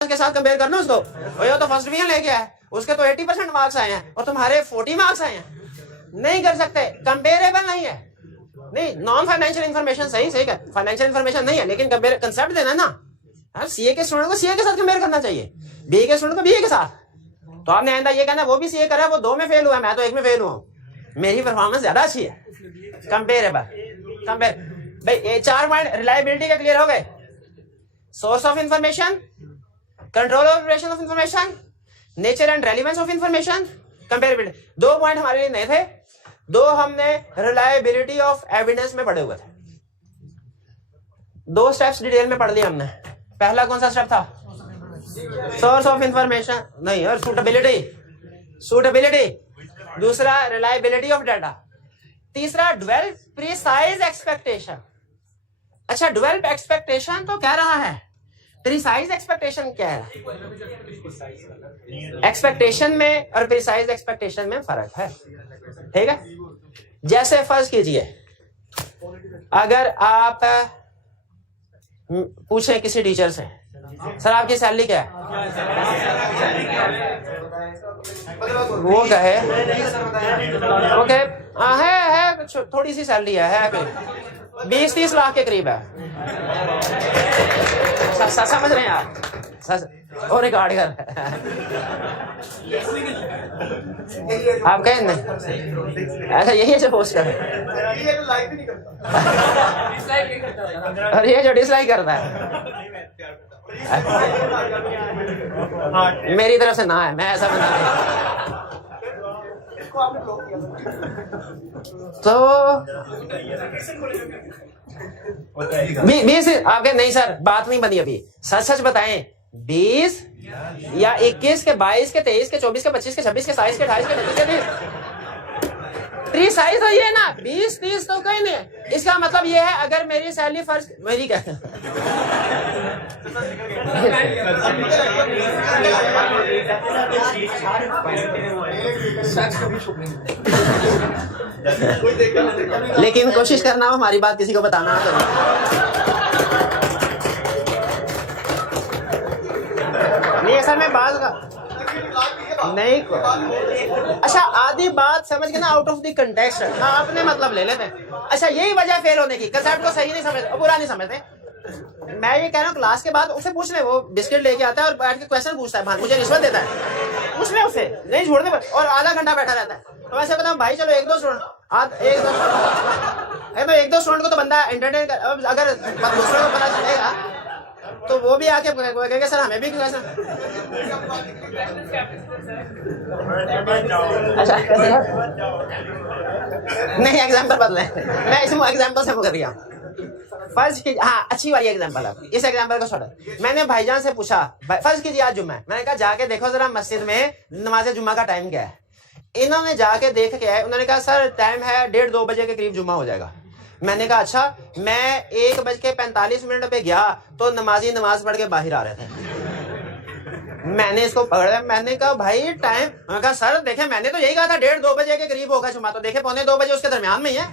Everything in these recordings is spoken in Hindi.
के साथ कंपेयर करना उसको, वो तो फर्स्ट डिवीजन लेके आया, उसके तो 80% मार्क्स आए हैं और तुम्हारे 40 मार्क्स आए हैं। नहीं कर सकते, कंपेरेबल नहीं है। नहीं, नॉन फाइनेंशियल इन्फॉर्मेशन सही सही है, फाइनेंशियल इन्फॉर्मेशन नहीं है, लेकिन कंपेयर कंसेप्ट देना है ना। यार सीए के स्टूडेंट को सीए के साथ कंपेयर करना चाहिए, बीए के स्टूडेंट को बीए के साथ। तो आपने आइंदा ये कहना वो भी सीए कर रहा है, वो 2 में फेल हुआ, मैं तो 1 में फेल हुआ, मेरी परफॉर्मेंस ज्यादा अच्छी है। कंपेरेबल कंपेयर भाई, ये 4 पॉइंट रिलायबिलिटी के क्लियर हो गए। Source of information, control of operation of information, nature and relevance of information, comparability. 2 point हमारे लिए नए थे, 2 हमने रिलायबिलिटी ऑफ एविडेंस में पढ़े हुए थे। 2 स्टेप्स डिटेल में पढ़ लिए हमने। पहला कौन सा स्टेप था? सोर्स ऑफ इंफॉर्मेशन नहीं, और सूटेबिलिटी। दूसरा रिलायबिलिटी ऑफ डाटा। तीसरा डेवलप प्रिसाइज एक्सपेक्टेशन। अच्छा, डेवलप एक्सपेक्टेशन तो कह रहा है, प्रिसाइज एक्सपेक्टेशन क्या है? एक्सपेक्टेशन में और प्रिसाइज एक्सपेक्टेशन में फर्क है, ठीक है। जैसे फर्ज कीजिए, अगर आप पूछें किसी टीचर से, सर आपकी सैलरी क्या है, वो कहे ओके है थोड़ी सी सैलरी है 20-30 लाख के करीब है। समझ रहे हैं आप? और रिकॉर्ड कर आप कहें नहीं, ऐसा यही है जो पोस्ट कर और ये जो डिसलाइक करता है मेरी तरफ से ना है, मैं ऐसा बना तो 20 आपके नहीं सर, बात नहीं बनी अभी, सच सच बताएं, 20 या 21 के 22 के 23 के 24 के 25 के 26 के 27 के 28 के 29 के 30 साइज तो ये है ना, 20-30 तो कहीं नहीं। इसका मतलब ये है अगर मेरी सैलरी फर्ज मेरी क्या लेकिन कोशिश करना हमारी बात किसी को बताना नहीं। सर मैं बात का नहीं, अच्छा आधी बात समझ के ना, आउट ऑफ द कंटेक्स्ट अपने मतलब ले लेते हैं। अच्छा यही वजह फेल होने की, कंसेप्ट को सही नहीं समझते, बुरा नहीं समझते। मैं ये कह रहा हूँ क्लास के बाद उससे पूछ ले, वो बिस्किट लेके आता है और बैठ के क्वेश्चन पूछता है, मुझे रिश्वत देता है, पूछ ले उससे, नहीं छोड़ने पर, और आधा घंटा बैठा रहता है। तो वैसे बताऊँ भाई चलो 1-2 स्टूडेंट को तो बंदा एंटरटेन कर, अगर दूसरे को पता चलेगा तो वो भी आके कहेंगे सर हमें भी क्वेश्चन। अच्छा नहीं, एग्जाम्पल बदले, मैं इस एग्जाम्पल से कर रहा हूँ। फर्ज की, हाँ अच्छी वाली एग्जाम्पल है, इस एग्जाम्पल को छोड़ो। मैंने भाईजान से पूछा, फर्ज कीजिए आज जुम्मा है, मैंने कहा जाके देखो जरा मस्जिद में नमाज जुम्मा का टाइम क्या है। इन्होंने जाके देख के आए, उन्होंने कहा सर टाइम है 1:30-2 बजे के करीब जुम्मा हो जाएगा। मैंने कहा अच्छा, मैं 1:45 पे गया तो नमाजी नमाज पढ़ के बाहर आ रहे थे। मैंने इसको पकड़ा, मैंने कहा भाई टाइम, मैंने कहा सर देखे मैंने तो यही कहा था 1:30-2 बजे के करीब होगा जुम्मा, तो देखे 1:45 बजे उसके दरमियान में ही है।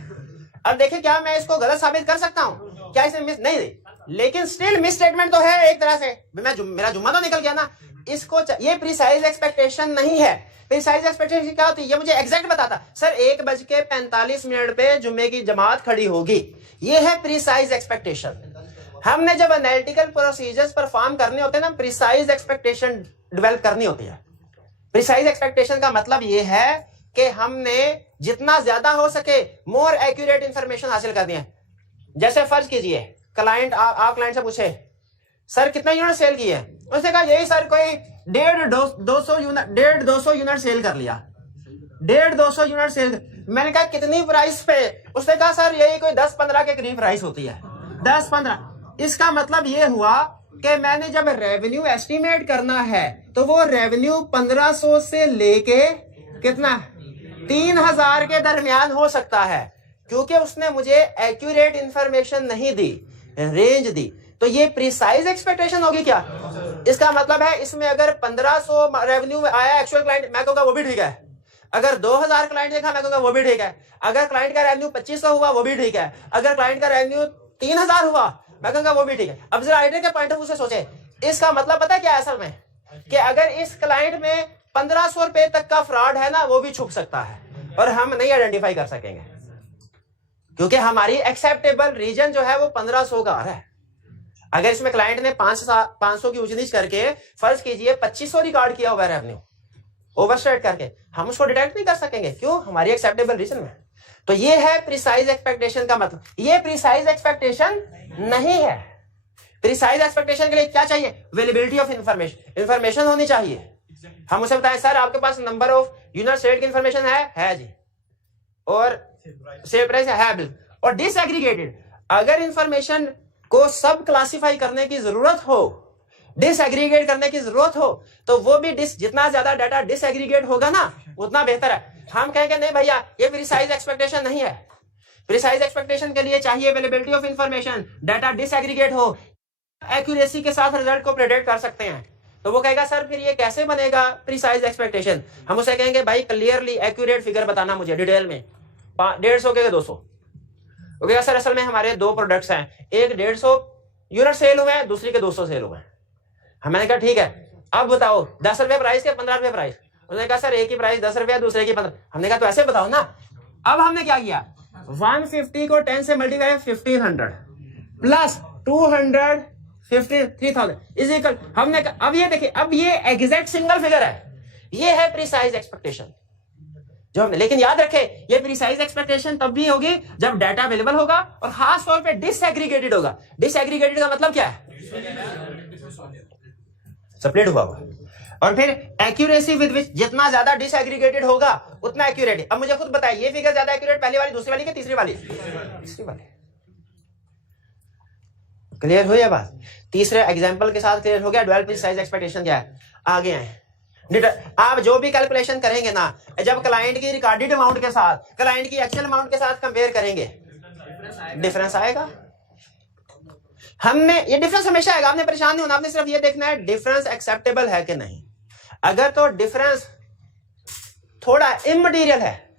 अब देखे क्या मैं इसको गलत साबित कर सकता हूँ क्या? इसमें मिस नहीं, लेकिन स्टिल मिस स्टेटमेंट तो है एक तरह से, मेरा जुम्मा तो निकल गया ना। इसको ये प्रिसाइज एक्सपेक्टेशन नहीं है। प्रिसाइज एक्सपेक्टेशन क्या होती है? ये मुझे एग्जैक्ट बताता, सर 1:45 पे जुम्मे की जमात खड़ी होगी, ये है प्रिसाइज एक्सपेक्टेशन। हमने जब एनालिटिकल प्रोसीजर्स परफॉर्म करने होते हैं ना, प्रिसाइज एक्सपेक्टेशन डेवलप करनी होती है। प्रिसाइज एक्सपेक्टेशन का मतलब ये है कि हमने जितना ज्यादा हो सके मोर एक्यूरेट इंफॉर्मेशन हासिल करनी है। जैसे फर्ज कीजिए क्लाइंट, आप क्लाइंट से पूछे सर कितना यूनिट सेल किए, उसने कहा यही सर कोई 150-200 यूनिट सेल कर लिया, 150-200 यूनिट सेल। मैंने कहा कितनी प्राइस पे? उसने कहा सर यही कोई 10-15 के करीब प्राइस होती है, 10-15। इसका मतलब ये हुआ कि मैंने जब रेवेन्यू एस्टिमेट करना है तो वो रेवेन्यू 1500 से लेके कितना 3000 के दरमियान हो सकता है, क्योंकि उसने मुझे एक्यूरेट इंफॉर्मेशन नहीं दी, रेंज दी। तो ये प्रिसाइज एक्सपेक्टेशन होगी क्या? इसका मतलब है इसमें अगर 1500 रेवेन्यू आया एक्चुअल क्लाइंट, मैं कहूँगा वो भी ठीक है। अगर 2000 क्लाइंट देखा, मैं कहूँगा वो भी ठीक है। अगर क्लाइंट का रेवेन्यू 2500 हुआ, वो भी ठीक है। अगर क्लाइंट का रेवेन्यू 3000 हुआ, मैं कहूँगा वो भी ठीक है। अब जरा आइडिया के पॉइंट ऑफ व्यू से सोचे, इसका मतलब पता है क्या असल में, कि अगर इस क्लाइंट में 1500 रुपए तक का फ्रॉड है ना, वो भी छुप सकता है और हम नहीं आइडेंटिफाई कर सकेंगे, क्योंकि हमारी एक्सेप्टेबल रीजन जो है वो 1500 का आ रहा है। अगर इसमें क्लाइंट ने 500 की ऊंच नीच करके फर्ज कीजिए 2500 रिकॉर्ड किया हुआ रेवेन्यू ओवरस्टेट करके, हम उसको डिटेक्ट नहीं कर सकेंगे, क्यों? हमारी एक्सेप्टेबल रीजन में। तो ये है प्रिसाइज एक्सपेक्टेशन का मतलब। ये प्रिसाइज एक्सपेक्टेशन नहीं है। प्रिसाइज एक्सपेक्टेशन के लिए क्या चाहिए? अवेलेबिलिटी ऑफ इंफॉर्मेशन, इंफॉर्मेशन होनी चाहिए। हम उसे बताएं सर आपके पास नंबर ऑफ यूनिट सेल की इंफॉर्मेशन है जी, और सेल प्राइस है बिल, और डिसएग्रीगेटेड। अगर इंफॉर्मेशन को सब क्लासिफाई करने की जरूरत हो, डिसएग्रीगेट करने की जरूरत हो, तो वो भी जितना ज्यादा डाटा डिसएग्रीगेट होगा ना उतना बेहतर है। हम कहेंगे नहीं भैया ये प्रिसाइज एक्सपेक्टेशन नहीं है। प्रिसाइज एक्सपेक्टेशन के लिए चाहिए availability of information, data disaggregate हो, एक्यूरेसी के साथ रिजल्ट को प्रेडिक्ट कर सकते हैं। तो वो कहेगा सर फिर ये कैसे बनेगा प्रिसाइज एक्सपेक्टेशन? हम उसे कहेंगे भाई क्लियरली एक्यूरेट फिगर बताना मुझे डिटेल में, 150 के 200। वो कहेगा सर असल में हमारे 2 प्रोडक्ट्स हैं, एक 150 यूनिट सेल हुए हैं, दूसरी के 200 सेल हुए हैं। हमने कहा ठीक है, अब बताओ 10 रुपए प्राइस के 15 रुपए प्राइस? उसने कहा सर एक ही प्राइस 10 रुपया, दूसरे की 15। हमने कहा तो ऐसे बताओ ना। अब हमने क्या किया, 150 को 10 से मल्टीप्लाई 1500 प्लस 253,000 इज इक्वल। हमने अब ये देखिए, अब ये एग्जैक्ट सिंगल फिगर है, ये है प्रिसाइज एक्सपेक्टेशन जो हमने। लेकिन याद रखे ये प्रिसाइज एक्सपेक्टेशन तब भी होगी जब डाटा अवेलेबल होगा और खास तौर पे डिसएग्रीगेटेड होगा। डिसएग्रीगेटेड का मतलब क्या है? सेपरेट हुआ होगा। और फिर एक्यूरेसी विद विच, जितना ज्यादा डिसएग्रीगेटेड होगा उतना एक्यूरेट। अब मुझे खुद बताइए ये फिगर ज्यादा एक्यूरेट पहली वाली, दूसरी वाली, की तीसरी वाली? तीसरी वाली। क्लियर हुई है बात? तीसरे एग्जांपल के साथ क्लियर हो गया ड्यूअल प्रिसाइज एक्सपेक्टेशन क्या है। आगे आए, आप जो भी कैलकुलेशन करेंगे ना, जब क्लाइंट की रिकॉर्डेड अमाउंट के साथ क्लाइंट की एक्चुअल अमाउंट के साथ कंपेयर करेंगे, डिफरेंस आएगा। हमने ये डिफरेंस हमेशा आएगा, आपने परेशान नहीं होना, आपने सिर्फ ये देखना है डिफरेंस एक्सेप्टेबल है कि नहीं। अगर तो डिफरेंस थोड़ा इमटेरियल है,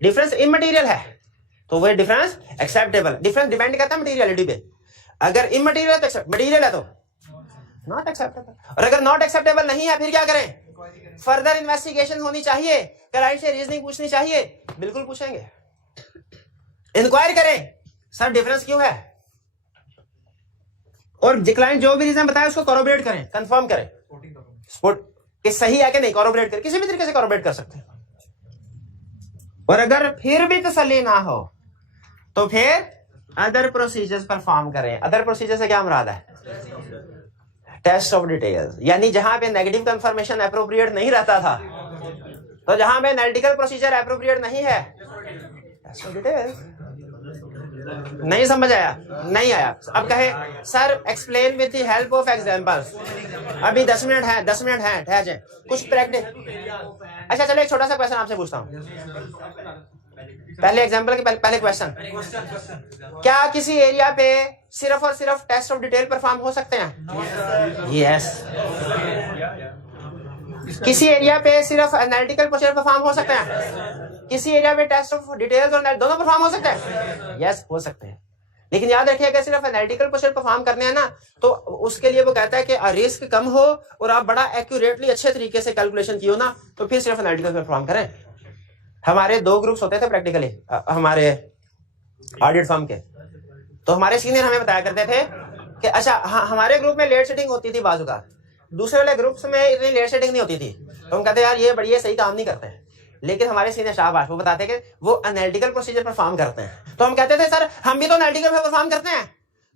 डिफरेंस इमटेरियल है, तो वह डिफरेंस एक्सेप्टेबल। डिफरेंस डिपेंड करता है मटेरियलिटी पे। अगर इमटेरियल है तो मटेरियल है तो नॉट एक्सेप्टेबल। और अगर नॉट एक्सेप्टेबल नहीं है फिर क्या करें? फर्दर इन्वेस्टिगेशन होनी चाहिए, क्लाइंट से रीजनिंग पूछनी चाहिए। बिल्कुल पूछेंगे, इंक्वायर करें सर डिफरेंस क्यों है, और क्लाइंट जो भी रीजन बताए उसको कॉरोबोरेट करें, कंफर्म करें कि सही है कि नहीं। कॉरोबोरेट करें, किसी भी तरीके से कॉरोबोरेट कर सकते हैं। और अगर फिर भी तसल्ली ना हो तो फिर अदर प्रोसीजर्स परफॉर्म करें। अदर प्रोसीजर से क्या मुराद है? टेस्ट ऑफ डिटेल्स, यानी जहां पे नेगेटिव कंफर्मेशन एप्रोप्रिएट नहीं रहता था, तो जहां पे एनालिटिकल प्रोसीजर एप्रोप्रिएट नहीं है, टेस्ट ऑफ डिटेल्स। नहीं समझ आया? नहीं आया? अब कहे sir explain with the help of examples. अभी 10 मिनट है, 10 मिनट है, ठहर जाए, कुछ प्रैक्टिस। अच्छा चलो एक छोटा सा क्वेश्चन आपसे पूछता हूं, पहले एग्जांपल के पहले क्वेश्चन। क्या किसी एरिया पे सिर्फ और सिर्फ टेस्ट ऑफ डिटेल परफॉर्म हो सकते हैं? यस। किसी एरिया पे सिर्फ एनालिटिकल प्रोसीजर परफॉर्म हो सकते हैं? किसी एरिया पे टेस्ट ऑफ डिटेल्स और दोनों परफॉर्म हो सकते हैं? यस हो सकते हैं। लेकिन याद रखिए अगर सिर्फ एनालिटिकल प्रोसीजर परफॉर्म करने हैं ना, तो उसके लिए वो कहता है कि रिस्क कम हो और आप बड़ा एक्यूरेटली अच्छे तरीके से कैलकुलेशन किए हो ना, तो फिर सिर्फ एनालिटिकल परफॉर्म करें। हमारे 2 ग्रुप्स होते थे प्रैक्टिकली हमारे ऑडिट फर्म के, तो हमारे सीनियर हमें बताया करते थे कि अच्छा हमारे ग्रुप में लेट सेटिंग होती थी बाजू का, दूसरे वाले ग्रुप्स में इतनी लेट सेटिंग नहीं होती थी। तो हम कहते यार ये बढ़िया सही काम नहीं करते हैं। लेकिन हमारे सीनियर शाबाश वो बताते कि वो एनालिटिकल प्रोसीजर परफॉर्म करते हैं। तो हम कहते थे सर हम भी तो एनालिटिकल परफॉर्म करते हैं।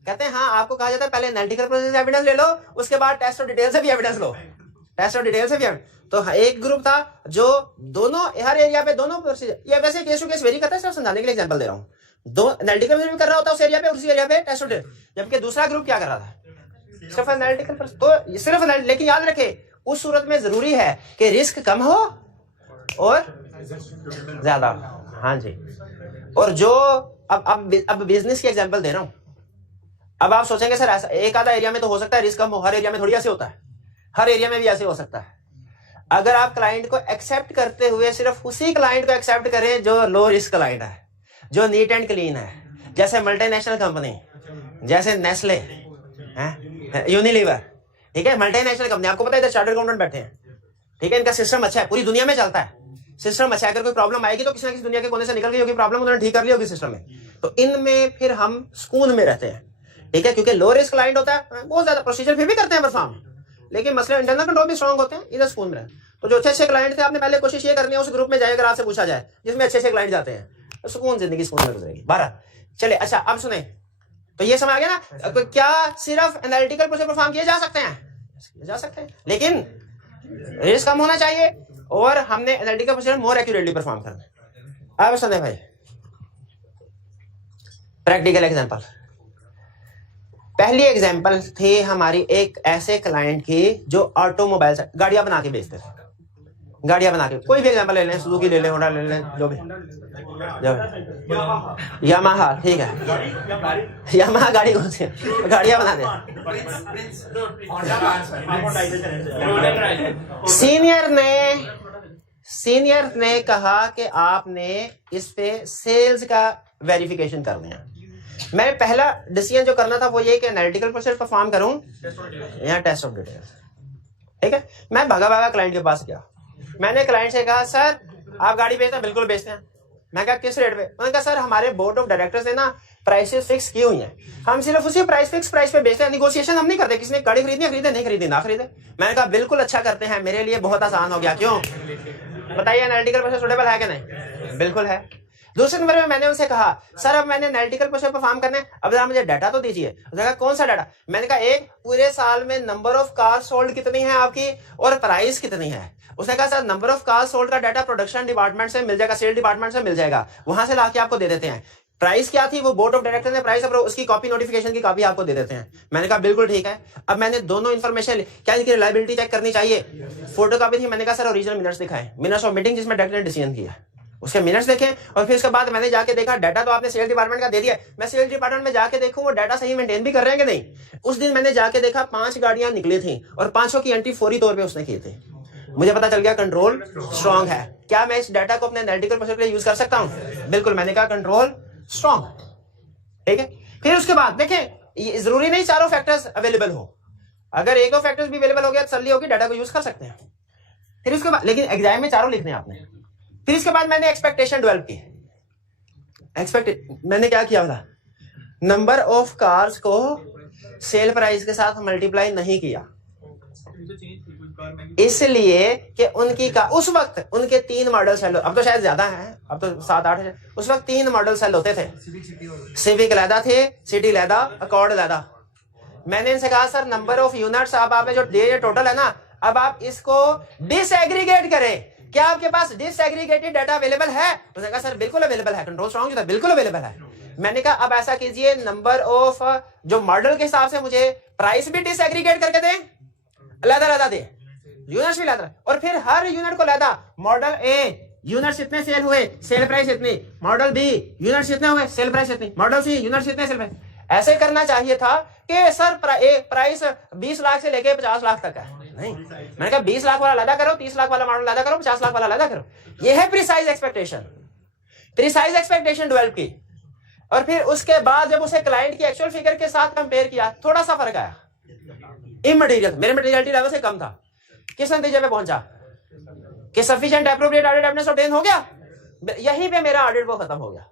कहते हैं हाँ आपको कहा जाता है पहले एनालिटिकल प्रोसीजर एविडेंस ले लो, उसके बाद टेस्ट ऑफ डिटेल से भी एविडेंस लो। टेस्ट ऑफ डिटेल से भी। तो एक ग्रुप था जो दोनों हर एरिया पे दोनों प्रोसीजर, ये वैसे केस टू केस वेरी करता है, सिर्फ समझाने के लिए एग्जांपल दे रहा हूँ। दो एनालिटिकल भी कर रहा होता है उस एरिया पे, उसी एरिया पे टेस्ट ऑफ डिटेल, जबकि दूसरा ग्रुप क्या कर रहा था? सिर्फ एनालिटिकल। तो सिर्फ लेकिन याद रखे उस सूरत में जरूरी है कि रिस्क कम हो और ज्यादा। हाँ जी। और जो अब बिजनेस की एग्जांपल दे रहा हूं। अब आप सोचेंगे सर ऐसा एक आधा एरिया में तो हो सकता है रिस्क कम हो, हर एरिया में थोड़ी ऐसे होता है, हर एरिया में भी ऐसे हो सकता है। अगर आप क्लाइंट को एक्सेप्ट करते हुए सिर्फ उसी क्लाइंट को एक्सेप्ट करें जो लो रिस्क क्लाइंट है, जो नीट एंड क्लीन है, जैसे मल्टीनेशनल कंपनी, जैसे नेस्ले, यूनिलीवर, ठीक है, मल्टीनेशनल कंपनी, आपको पता है इधर चार्टर्ड अकाउंटेंट बैठे हैं, ठीक है, इनका सिस्टम अच्छा है, पूरी दुनिया में चलता है सिस्टम अच्छा है। अगर कोई प्रॉब्लम आएगी तो किसी ना किसी दुनिया के कोने से निकल गई होगी प्रॉब्लम, उन्होंने ठीक कर ली होगी सिस्टम में, तो इनमें फिर हम सुकून में रहते हैं, ठीक है, क्योंकि लो रिस्क क्लाइंट होता है, बहुत ज्यादा प्रोसीजर फिर भी करते हैं परफॉर्म, लेकिन मसले इंटरनल कंट्रोल भी स्ट्रांग होते हैं, इधर सुकून में रहते हैं। तो जो अच्छे अच्छे क्लाइंट थे, आपने पहले कोशिश ये करनी है उस ग्रुप में जाए, अगर आपसे पूछा जाए जिसमें अच्छे अच्छे क्लाइंट जाते हैं, तो सुकून जिंदगी सुकून में गुजरेगी। 12 चले, अच्छा अब सुने, तो ये समझ आ गया ना, क्या सिर्फ एनालिटिकल प्रोसेस परफॉर्म किए जा सकते हैं? जा सकते हैं, लेकिन रिस्क कम होना चाहिए और हमने एनालिटिकल प्रोसेस मोर एक्यूरेटली परफॉर्म करना है। अब सुने भाई, प्रैक्टिकल एग्जांपल। पहली एग्जांपल थी हमारी एक ऐसे क्लाइंट की जो ऑटोमोबाइल से गाड़ियां बना के बेचते थे, गाड़ियां बना के, कोई भी एग्जांपल ले लें, सुजुकी ले लें, होंडा ले लें, जो भी, यामाहा, ठीक है, यामाहा गाड़ी कौन सी गाड़ियां बना दे। सीनियर ने कहा कि आपने इस पे सेल्स का वेरिफिकेशन कर दिया। मैं पहला डिसीजन जो करना था वो ये कि एनालिटिकल प्रोसेस परफॉर्म करूं या टेस्ट ऑफ डिटेल्स, ठीक है। मैं भागा भागा क्लाइंट के पास गया, मैंने क्लाइंट से कहा सर आप गाड़ी बेचते हैं? बिल्कुल बेचते हैं। मैं कहा किस रेट पे? उन्होंने कहा सर हमारे बोर्ड ऑफ डायरेक्टर्स ने ना प्राइसेस फिक्स की हुई हैं, हम सिर्फ उसी फिक्स प्राइस पे बेचते हैं, निगोशिएशन हम नहीं करते, किसी ने गाड़ी खरीदनी है खरीदे, नहीं खरीदी ना खरीदे। मैंने कहा बिल्कुल अच्छा करते हैं, मेरे लिए बहुत आसान हो गया। क्यों बताइए, एनालिटिकल प्रोसेस सूटेबल है कि नहीं? बिल्कुल है। दूसरे नंबर में मैंने उनसे कहा सर अब मैंने एनालिटिकल प्रोसेस परफॉर्म करने, अब जरा मुझे डाटा तो दीजिए। उसने कहा कौन सा डाटा? मैंने कहा एक पूरे साल में नंबर ऑफ कार सोल्ड कितनी है आपकी और प्राइस कितनी है। उसने कहा sir number of car sold का डाटा प्रोडक्शन डिपार्टमेंट से मिल जाएगा, सेल डिपार्टमेंट से मिल जाएगा, वहां से लाके आपको दे देते हैं। प्राइस क्या थी? वो बोर्ड ऑफ डायरेक्टर ने प्राइस अप्रूव, उसकी कॉपी, नोटिफिकेशन की कॉपी आपको दे देते हैं। मैंने कहा बिल्कुल ठीक है। अब मैंने दोनों इन्फॉर्मेशन, क्या इनकी रिलायबिलिटी चेक करनी चाहिए, फोटो कॉपी थी, मैंने कहा सर ओरिजिनल मिनट्स दिखाएं, मिनट्स ऑफ मीटिंग जिसमें डायरेक्टर ने डिसीजन किया, उसके मिनट्स देखें। और फिर उसके बाद मैंने जाके देखा डाटा तो आपने सेल डिपार्टमेंट का दे दिया, मैं सेल डिपार्टमेंट में जाके देखूं वो डाटा सही मेंटेन भी कर रहे हैं कि नहीं। उस दिन मैंने जाके देखा 5 गाड़ियां निकली थी और 500 की एंट्री फौरी तौर पे उसने की थी। मुझे पता चल गया कंट्रोल स्ट्रांग है। क्या मैं इस डाटा को अपने एनालिटिकल प्रोसेस के लिए यूज कर सकता हूं? बिल्कुल। मैंने कहा कंट्रोल स्ट्रांग, ठीक है। फिर उसके बाद देखें, जरूरी नहीं चारों फैक्टर्स अवेलेबल हो, अगर एक और फैक्टर्स भी अवेलेबल हो गया तसल्ली होगी, डाटा को यूज कर सकते हैं। फिर उसके बाद, लेकिन एग्जाम में चारों लिखने आपने। फिर इसके बाद मैंने एक्सपेक्टेशन डेवलप की। मैंने क्या किया था, नंबर ऑफ कार्स को सेल प्राइस के साथ मल्टीप्लाई नहीं किया, इसलिए कि उनकी का उस वक्त उनके 3 मॉडल सेल, अब तो शायद ज्यादा है, अब तो 7-8 है, उस वक्त 3 मॉडल सेल होते थे, सिविक लैदा थे, सिटी लैदा, अकॉर्ड लैदा। मैंने इनसे कहा सर नंबर ऑफ यूनिट्स अब आपने जो दिए टोटल है ना, अब आप इसको डिसएग्रीगेट करें, क्या आपके पास डिसएग्रीगेटेड डाटा अवेलेबल है? उसने कहा सर बिल्कुल अवेलेबल है, कंट्रोल स्ट्रांग जो था बिल्कुल अवेलेबल है। मैंने कहा अब ऐसा कीजिए, नंबर ऑफ जो मॉडल के हिसाब से मुझे प्राइस भी डिसएग्रीगेट करके दें, अलग-अलग दे, यूनिट्स भी अलग, और फिर हर यूनिट को अलग, मॉडल ए यूनिट्स इतने सेल हुए, सेल प्राइस इतनी, मॉडल बी यूनिट्स इतने हुए, सेल प्राइस इतनी, मॉडल सी यूनिट्स इतने, सेल प्राइस। ऐसे करना चाहिए था कि सर प्राइस 20 लाख से लेके 50 लाख तक है, नहीं। मैंने कहा 20 लाख वाला लदा करो, 30 लाख वाला मॉडल लदा करो, 50 लाख वाला लदा करो। ये है प्रिसाइज एक्सपेक्टेशन डेवलप की। और फिर उसके बाद जब उसे क्लाइंट की एक्चुअल फिगर के साथ कंपेयर किया, थोड़ा सा फर्क आया, इमटेरियल, मेरे मटेरियलिटी लेवल से कम था। किस नतीजे पे पहुंचा कि sufficient appropriate audit evidence obtain हो गया, यहीं पे मेरा ऑडिट वो खत्म हो गया।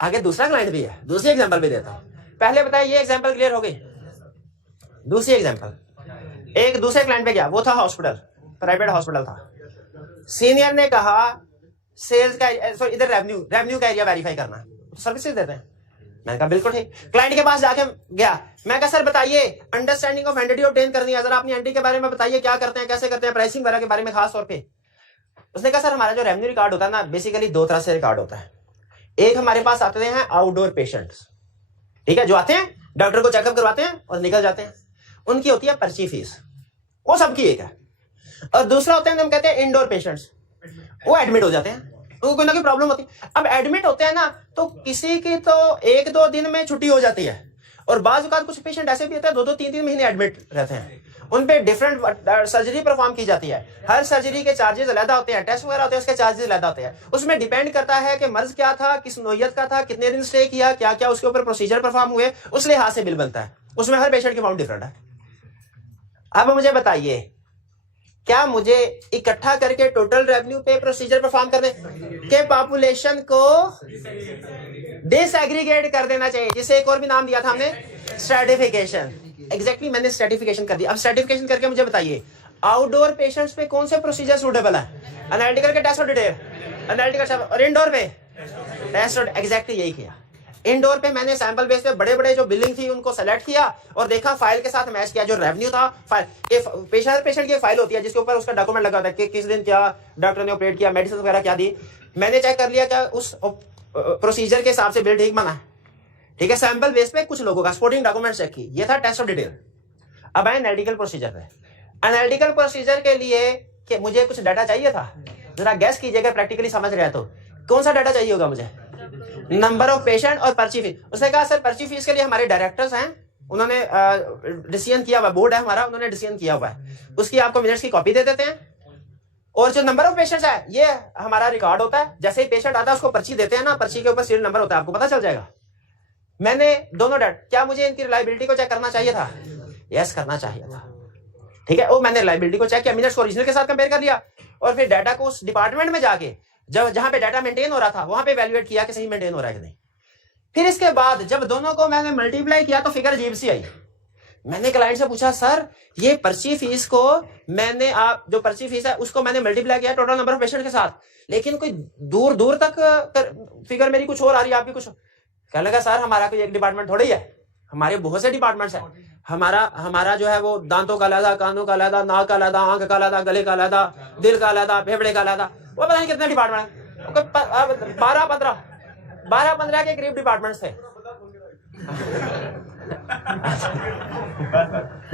आगे दूसरा क्लाइंट भी है, दूसरी एग्जांपल भी देता हूं। पहले बताइए ये एग्जांपल क्लियर हो गई। दूसरी एग्जांपल, एक दूसरे क्लाइंट पे गया, वो था हॉस्पिटल, प्राइवेट हॉस्पिटल था। सीनियर ने कहा सेल्स का, सॉरी इधर रेवेन्यू का एरिया वेरीफाई करना, सर्विसेज देते हैं। मैंने कहा बिल्कुल ठीक। क्लाइंट के पास जाके गया, मैं कहा सर बताइए अंडरस्टैंडिंग ऑफ एंटिटी ऑब्टेन करनी है, जरा अपनी एंटिटी के बारे में बताइए, क्या करते हैं, कैसे करते हैं, प्राइसिंग वगैरह के बारे में खास तौर पे। उसने कहा सर हमारा जो रेवेन्यू रिकॉर्ड होता है ना, बेसिकली 2 तरह से रिकॉर्ड होता है। एक हमारे पास आते हैं आउटडोर पेशेंट्स, ठीक है, जो आते हैं डॉक्टर को चेकअप करवाते हैं और निकल जाते हैं, उनकी होती है पर्ची फीस, वो सबकी एक है। और दूसरा होते हैं हम कहते हैं इंडोर पेशेंट्स, वो एडमिट हो जाते हैं, उनको कोई ना कोई प्रॉब्लम होती है। अब एडमिट होते हैं ना, तो किसी की तो 1-2 दिन में छुट्टी हो जाती है, और बाज़ औक़ात कुछ पेशेंट ऐसे भी होते हैं 2-2, 3-3 महीने एडमिट रहते हैं, उन पे डिफरेंट सर्जरी परफॉर्म की जाती है। हर सर्जरी के चार्जेस अलग होते हैं, टेस्ट वगैरह होते हैं, उसके चार्जेस अलग होते हैं। उसमें डिपेंड करता है कि मर्ज क्या था, किस नोयत का था, कितने दिन स्टे किया, क्या क्या उसके ऊपर प्रोसीजर परफॉर्म हुए, उस लिहाज से बिल बनता है। उसमें हर पेशेंट की अमाउंट डिफरेंट है। अब मुझे बताइए, क्या मुझे इकट्ठा करके टोटल रेवेन्यू पे प्रोसीजर परफॉर्म करने के पॉपुलेशन को डिसएग्रीगेट कर देना चाहिए, जिसे एक और भी नाम दिया था हमने, स्ट्रैटिफिकेशन। एग्जैक्टली मैंने स्ट्रैटिफिकेशन कर दिया। अब स्ट्रैटिफिकेशन करके मुझे बताइए आउटडोर पेशेंट्स पे कौन से प्रोसीजर सूटेबल है? एनालिटिकल के टेस्ट और डिटेल, एनालिटिकल, और इंडोर पे टेस्ट और, एग्जैक्टली यही किया। इंडोर पे मैंने सैंपल बेस पे बड़े बड़े जो बिलिंग थी उनको सेलेक्ट किया और देखा, फाइल के साथ मैच किया, जो रेवेन्यू था फाइल, पेशेंट की फाइल होती है जिसके ऊपर उसका डॉक्यूमेंट लगा होता है कि किस दिन क्या डॉक्टर ने ऑपरेट किया, मेडिसिन वगैरह क्या दी। मैंने चेक कर लिया क्या उस प्रोसीजर के हिसाब से बिल ठीक बना है, ठीक है। सैंपल बेस पे कुछ लोगों का सपोर्टिंग डॉक्यूमेंट चेक की, ये था टेस्ट ऑफ डिटेल। अब आए एनालिटिकल प्रोसीजर पे। एनालिटिकल प्रोसीजर के लिए कि मुझे कुछ डाटा चाहिए था, जरा गैस कीजिए अगर प्रैक्टिकली समझ रहे हैं तो कौन सा डाटा चाहिए होगा मुझे? नंबर ऑफ पेशेंट और पर्ची फीस। उसने कहा सर पर्ची फीस के लिए हमारे डायरेक्टर्स हैं, उन्होंने डिसीजन किया हुआ, बोर्ड है हमारा, उन्होंने डिसीजन किया हुआ है, उसकी आपको मिनट्स की कॉपी दे देते हैं। और जो नंबर ऑफ पेशेंट्स है ये हमारा रिकॉर्ड होता है, जैसे ही पेशेंट आता है उसको पर्ची देते हैं ना, पर्ची के ऊपर सीरियल नंबर होता है, आपको पता चल जाएगा। मैंने दोनों डाटा, क्या मुझे इनकी रिलायबिलिटी को चेक करना चाहिए था? यस करना चाहिए था, ठीक है। वो मैंने रिलायबिलिटी को चेक किया, मिनट्स को ओरिजिनल के साथ कंपेयर कर लिया और फिर डाटा को उस डिपार्टमेंट में जाके जहां पे डाटा मेंटेन हो रहा था वहां पे इवैल्यूएट किया कि सही मेंटेन हो रहा है कि नहीं। फिर इसके बाद जब दोनों को मैंने मल्टीप्लाई किया तो फिगर अजीब सी आई। मैंने क्लाइंट से पूछा सर ये पर्ची फीस को मैंने, आप जो पर्ची फीस है उसको मैंने मल्टीप्लाई किया टोटल नंबर ऑफ पेशेंट के साथ, लेकिन कोई दूर दूर तक फिगर मेरी कुछ और आ रही है, आपकी कुछ। कहने लगा सर हमारा कोई एक डिपार्टमेंट थोड़ी है, हमारे बहुत से डिपार्टमेंट्स हैं। हमारा जो है वो दांतों का अलहदा, कानों का अलहदा, नाक का अलहदा, आंख का अलहदा, गले का अलहदा, दिल का अलहदा, फेफड़े का अलहदा, वो पता नहीं कितने डिपार्टमेंट है, 12-15 के करीब डिपार्टमेंट्स थे।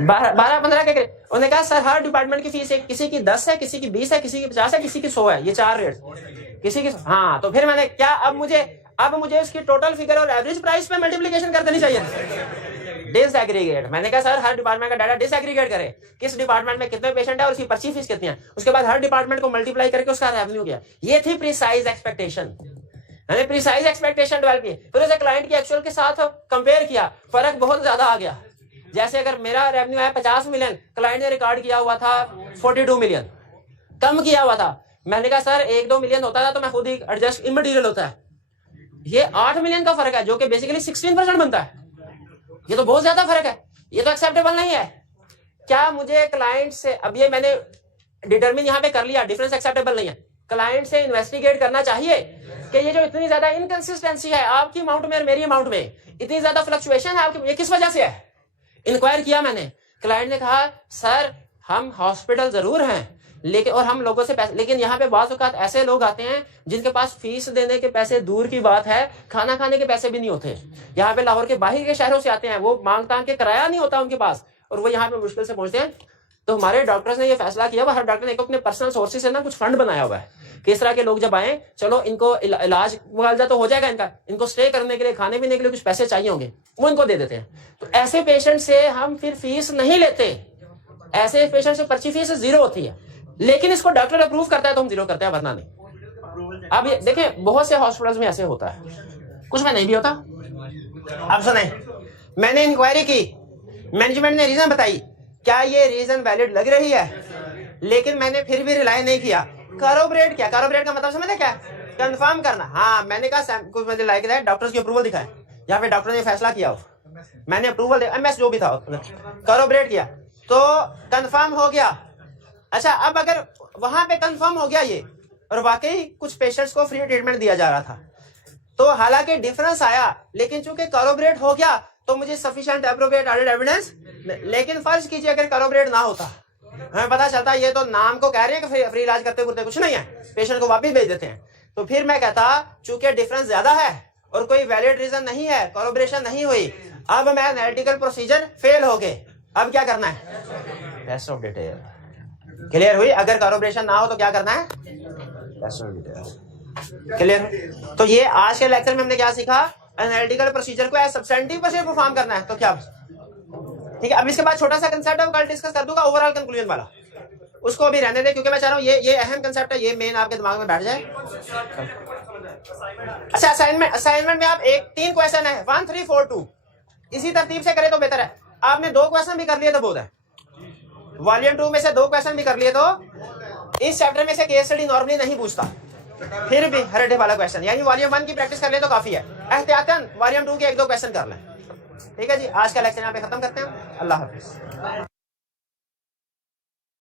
12-15 के करीब। उन्होंने कहा सर हर डिपार्टमेंट की फीस किसी की 10 है, किसी की 20 है, किसी की 50 है, किसी की 100 है, ये 4 रेट किसी की। हाँ तो फिर मैंने क्या, अब मुझे उसकी टोटल फिगर और एवरेज प्राइस पे मल्टीप्लिकेशन कर देनी चाहिए। डिसएग्रीगेट। मैंने कहा सर हर डिपार्टमेंट का डाटा डिसएग्रीगेट करे, किस डिपार्टमेंट में कितने पेशेंट है और उसकी पर्ची फीस कितनी है, उसके बाद हर डिपार्टमेंट को मल्टीप्लाई करके उसका रेवेन्यू किया। ये थी प्रिसाइज एक्सपेक्टेशन। मैंने प्रिसाइज एक्सपेक्टेशन डेवलप की, फिर उसे क्लाइंट की एक्चुअल के साथ कंपेयर किया, फर्क बहुत ज्यादा आ गया। जैसे अगर मेरा रेवेन्यू है 50 मिलियन, क्लाइंट ने रिकॉर्ड किया हुआ था 42 मिलियन, कम किया हुआ था। मैंने कहा सर 1-2 मिलियन होता था तो मैं खुद ही एडजस्ट, इमटेरियल होता है। ये 8 मिलियन का फर्क है जो कि बेसिकली 16% बनता है। ये तो बहुत ज्यादा फर्क है, ये तो एक्सेप्टेबल नहीं है। क्या मुझे क्लाइंट से, अब ये मैंने डिटरमिन यहाँ पे कर लिया, डिफरेंस एक्सेप्टेबल नहीं है, क्लाइंट से इन्वेस्टिगेट करना चाहिए कि ये जो इतनी ज्यादा इनकंसिस्टेंसी है आपकी अमाउंट में और मेरी अमाउंट में, इतनी ज्यादा फ्लक्चुएशन है आपकी, ये किस वजह से है? इंक्वायर किया मैंने। क्लाइंट ने कहा सर हम हॉस्पिटल जरूर हैं लेकिन, और हम लोगों से पैसे, लेकिन यहाँ पे बाज़ औक़ात ऐसे लोग आते हैं जिनके पास फीस देने के पैसे दूर की बात है, खाना खाने के पैसे भी नहीं होते। यहाँ पे लाहौर के बाहर के शहरों से आते हैं, वो मांग तांग के किराया नहीं होता उनके पास, और वो यहाँ पे मुश्किल से पहुंचते हैं। तो हमारे डॉक्टर्स ने ये फैसला किया, हर डॉक्टर ने अपने पर्सनल सोर्सेज से ना कुछ फंड बनाया हुआ है कि इस तरह के लोग जब आए, चलो इनको इलाज मुआवजा तो हो जाएगा इनका, इनको स्टे करने के लिए, खाने पीने के लिए कुछ पैसे चाहिए होंगे, वो इनको दे देते हैं। तो ऐसे पेशेंट से हम फिर फीस नहीं लेते, ऐसे पेशेंट से पर्ची फीस 0 होती है, लेकिन इसको डॉक्टर अप्रूव करता है तो हम 0 करते हैं, वरना नहीं। अब ये देखें बहुत से हॉस्पिटल्स में ऐसे होता है, कुछ में नहीं भी होता। अब सुने, मैंने इंक्वायरी की, मैनेजमेंट ने रीजन बताई, क्या ये रीजन वैलिड लग रही है, लेकिन मैंने फिर भी रिलाई नहीं किया, कॉरोबरेट किया। कॉरोबरेट का मतलब समझे क्या? कंफर्म करना। हाँ मैंने कहा कुछ मुझे लाइक है, डॉक्टर्स की अप्रूवल दिखाए, यहाँ पे डॉक्टर ने फैसला किया हो, मैंने अप्रूवल दे, एमएस जो भी था, कॉरोबरेट किया तो कंफर्म हो गया। अच्छा अब अगर वहां पे कंफर्म हो गया ये, और वाकई कुछ पेशेंट्स को फ्री ट्रीटमेंट दिया जा रहा था, तो हालांकि डिफरेंस आया, लेकिन चूंकि कॉरोबरेट हो गया तो मुझे सफिशिएंट एप्रोप्रिएट ऑडिट एविडेंस, लेकिन फर्ज कीजिए अगर कॉरोबरेट ना होता, हमें पता चलता ये तो नाम को कह रहे हैं कि फ्री इलाज करते कुछ नहीं है, पेशेंट को वापस भेज देते हैं, तो फिर मैं कहता चूंकि डिफरेंस ज्यादा है और कोई वैलिड रीजन नहीं है, कॉरोबरेशन नहीं हुई, अब मैं एनालिटिकल प्रोसीजर फेल हो गए, अब क्या करना है? Test of detail. क्लियर हुई? अगर कॉरोबरेशन ना हो तो क्या करना है? Test of detail. क्लियर? तो ये आज के लेक्चर में हमने क्या सीखा? एनालिटिकल प्रोसीजर को एज सब्सटेंटिव प्रोसीजर परफॉर्म करना है, तो क्या? ठीक है, अब इसके बाद छोटा सा कंसेप्ट है कल डिस्कस कर दूंगा, ओवरऑल कंक्लूजन वाला, उसको अभी रहने दे, क्योंकि मैं चाह रहा हूँ ये अहम कंसेप्ट है, ये मेन आपके दिमाग में बैठ जाए। अच्छा असाइनमेंट में आप 3 क्वेश्चन है, 1, 3, 4, 2, इसी तरतीब से करें तो बेहतर है। आपने 2 क्वेश्चन भी कर लिए तो बहुत है, वॉल्यूम 2 में से 2 क्वेश्चन भी कर लिए तो इस चैप्टर में से केस स्टडी नॉर्मली नहीं पूछता, फिर भी हर डे वाला क्वेश्चन, यानी वॉल्यूम 1 की प्रैक्टिस कर ले तो काफी है, एहतियातन वॉल्यूम 2 के 1-2 क्वेश्चन कर लें। ठीक है जी, आज का लेक्चर यहाँ पे खत्म करते हैं। अल्लाह हाफिज।